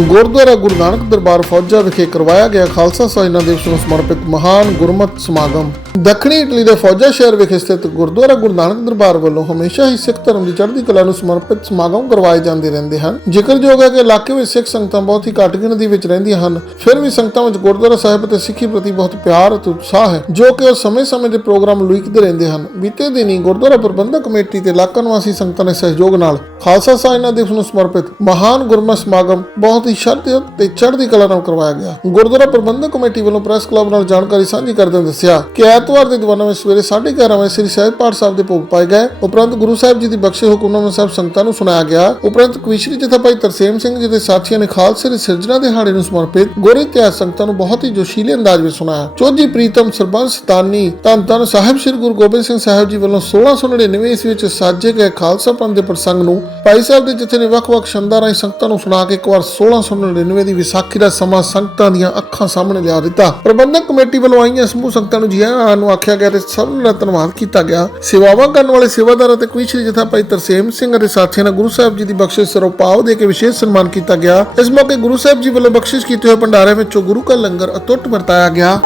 ਗੁਰਦੁਆਰਾ ਗੁਰੂ ਨਾਨਕ ਦਰਬਾਰ ਫੌਜਾ ਵਿਖੇ ਕਰਵਾਇਆ ਗਿਆ ਖਾਲਸਾ ਸਾਜਨਾ ਦਿਵਸ ਨੂੰ ਸਮਰਪਿਤ ਮਹਾਨ ਗੁਰਮਤਿ ਸਮਾਗਮ ਦੱਖਣੀ ਇਟਲੀ ਦੇ ਫੌਜਾ ਸ਼ਹਿਰ ਵਿਖੇ ਸਥਿਤ ਗੁਰਦੁਆਰਾ ਗੁਰੂ ਨਾਨਕ ਦਰਬਾਰ ਵੱਲੋਂ ਹਮੇਸ਼ਾ ਹੀ ਸਿੱਖ ਧਰਮ ਦੀ ਚੜ੍ਹਦੀ ਕਲਾ ਨੂੰ ਸਮਰਪਿਤ ਸਮਾਗਮ ਕਰਵਾਏ ਜਾਂਦੇ ਰਹਿੰਦੇ ਹਨ। ਜ਼ਿਕਰਯੋਗ ਹੈ ਕਿ ਇਲਾਕੇ ਵਿੱਚ ਸਿੱਖ ਸੰਗਤਾਂ ਬਹੁਤ ਹੀ ਘੱਟ ਗਿਣਤੀ ਵਿੱਚ ਰਹਿੰਦੀਆਂ ਹਨ। ਫਿਰ ਵੀ ਸੰਗਤਾਂ ਵਿੱਚ ਗੁਰਦੁਆਰਾ ਸਾਹਿਬ ਅਤੇ ਸਿੱਖੀ ਪ੍ਰਤੀ ਬਹੁਤ ਪਿਆਰ ਅਤੇ ਉਤਸ਼ਾਹ ਹੈ, ਜੋ ਕਿ ਉਹ ਸਮੇਂ-ਸਮੇਂ ਦੇ ਪ੍ਰੋਗਰਾਮ ਉਲੀਕਦੇ ਰਹਿੰਦੇ ਹਨ। ਬੀਤੇ ਦਿਨੀ ਗੁਰਦੁਆਰਾ ਪ੍ਰਬੰਧਕ ਕਮੇਟੀ ਤੇ ਇਲਾਕਾ ਨਿਵਾਸੀ ਸੰਗਤਾਂ ਦੇ ਸਹਿਯੋਗ ਨਾਲ ਖਾਲਸਾ ਸਾਜਨਾ ਦਿਵਸ ਨੂੰ ਸਮਰਪਿਤ ਮਹਾਨ ਗੁਰਮਤਿ ਸਮਾਗਮ ਬਹੁਤ ਹੀ ਸ਼ਰਧਾ ਤੇ ਚੜ੍ਹਦੀ ਕਲਾ ਨਾਲ ਕਰਵਾਇਆ ਗਿਆ। ਗੁਰਦੁਆਰਾ ਪ੍ਰਬੰਧਕ ਕਮੇਟੀ ਵੱਲੋਂ ਪ੍ਰੈਸ ਕਲੱਬ ਨਾਲ ਜਾਣਕਾਰੀ ਸਾਂਝੀ ਕਰਦਿਆਂ ਦੱਸਿਆ ਕਿ ਐਤਵਾਰ ਦੇ ਦੀਵਾਨਾਂ ਵਿੱਚ ਸਵੇਰੇ 11:30 ਵਜੇ ਸ੍ਰੀ ਸਹਿਜ ਪਾਠ ਸਾਹਿਬ ਦੇ ਭੋਗ ਪਾਏ ਗਏ। ਉਪਰੰਤ ਗੁਰੂ ਸਾਹਿਬ ਜੀ ਦੀ ਬਖਸ਼ੇ ਹੁਕਮਨਾਮਾ ਸਾਹਿਬ ਸੰਗਤਾਂ ਨੂੰ ਸੁਣਾਇਆ ਗਿਆ। ਉਪਰੰਤ ਕਵਿਸ਼ਰੀ ਜਥਾ ਭਾਈ ਤਰਸੇਮ ਸਿੰਘ ਜੀ ਦੇ ਸਾਥੀਆਂ ਨੇ ਖਾਲਸੇ ਦੇ ਸਿਰਜਣਾ ਦਿਹਾੜੇ ਨੂੰ ਸਮਰਪਿਤ ਗੁਰੂ ਇਤਿਹਾਸ ਸੰਗਤਾਂ ਨੂੰ ਬਹੁਤ ਹੀ ਜੋਸ਼ੀਲੇ ਅੰਦਾਜ਼ ਵਿੱਚ ਸੁਣਾਇਆ। ਚੌਧਰੀ ਪ੍ਰੀਤਮ ਸਰਬੰਸ ਸਤਾਨੀ ਧੰਨ ਧੰਨ ਸਾਹਿਬ ਸ੍ਰੀ ਗੁਰੂ ਗੋਬਿੰਦ ਸਿੰਘ ਸਾਹਿਬ ਜੀ ਵੱਲੋਂ 1699 ਈਸਵੀ ਵਿੱਚ ਸਾਜੇ ਗਏ ਖਾਲਸਾ ਪੰਥ ਦੇ ਪ੍ਰਸੰਗ ਨੂੰ ਭਾਈ ਸਾਹਿਬ ਦੇ ਜਥੇ ਨੇ ਵੱਖ-ਵੱਖ ਛੰਦਾਂ ਰਾਹੀਂ ਸੰਗਤਾਂ ਨੂੰ ਸੁਣਾ ਕੇ ਇੱਕ ਵਾਰ 1699 ਦੀ ਵਿਸਾਖੀ ਦਾ ਸਮਾਂ ਸੰਗਤਾਂ ਦੀਆਂ ਅੱਖਾਂ ਸਾਹਮਣੇ ਲਿਆ ਦਿੱਤਾ। ਪ੍ਰਬੰਧਕ ਕਮੇਟੀ ਵੱਲੋਂ ਆਈਆਂ ਸਮੂਹ ਸੰਗਤਾਂ ਨੂੰ ਜੀ ਆਇਆਂ ਨੂੰ ਆਖਿਆ ਗਿਆ ਤੇ ਸਭ ਦਾ ਧੰਨਵਾਦ ਕੀਤਾ ਗਿਆ। ਸੇਵਾਵਾਂ ਕਰਨ ਵਾਲੇ ਸੇਵਾਦਾਰਾਂ ਤੇ ਸ੍ਰੀ ਜਥਾ ਭਾਈ ਤਰਸੇਮ ਸਿੰਘ ਅਤੇ ਸਾਥੀਆਂ ਨੇ ਗੁਰੂ ਸਾਹਿਬ ਜੀ ਦੀ ਬਖਸ਼ਿਸ਼ ਸਰੋਪਾਵ ਦੇ ਕੇ ਵਿਸ਼ੇਸ਼ ਸਨਮਾਨ ਕੀਤਾ ਗਿਆ। ਇਸ ਮੌਕੇ ਗੁਰੂ ਸਾਹਿਬ ਜੀ ਵੱਲੋਂ ਬਖਸ਼ਿਸ਼ ਕੀਤੇ ਹੋਏ ਭੰਡਾਰੇ ਵਿੱਚੋਂ ਗੁਰੂ ਕਾ ਲੰਗਰ ਅਤੁੱਟ ਵਰਤਾਇਆ ਗਿਆ।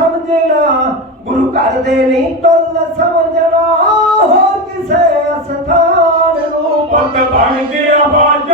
ਨਹੀਂ ਤੁਲ ਸਮਝਣਾ ਗੁਰੂ ਘਰ ਦੇ ਨਹੀਂ ਤੁਲ ਸਮਝਣਾ। ਹੋਰ ਕਿਸੇ ਅਸਥਾਨ ਨੂੰ। ਪੁੱਤ ਬਣ ਗਿਆ ਬਾਜਾਂ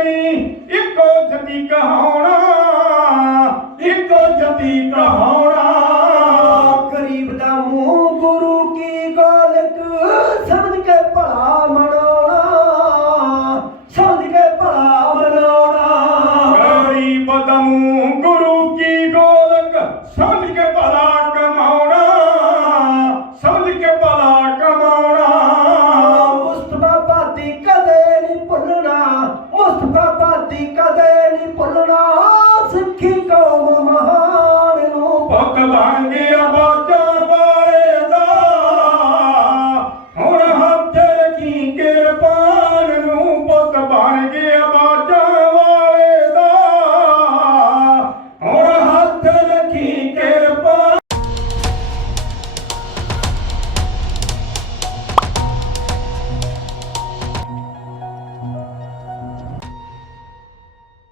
ਸਮਝਣੀ ਇੱਕੋ ਜਤੀ ਕਹਾਉਣਾ। ਤਾਂਗੇ ਅਬ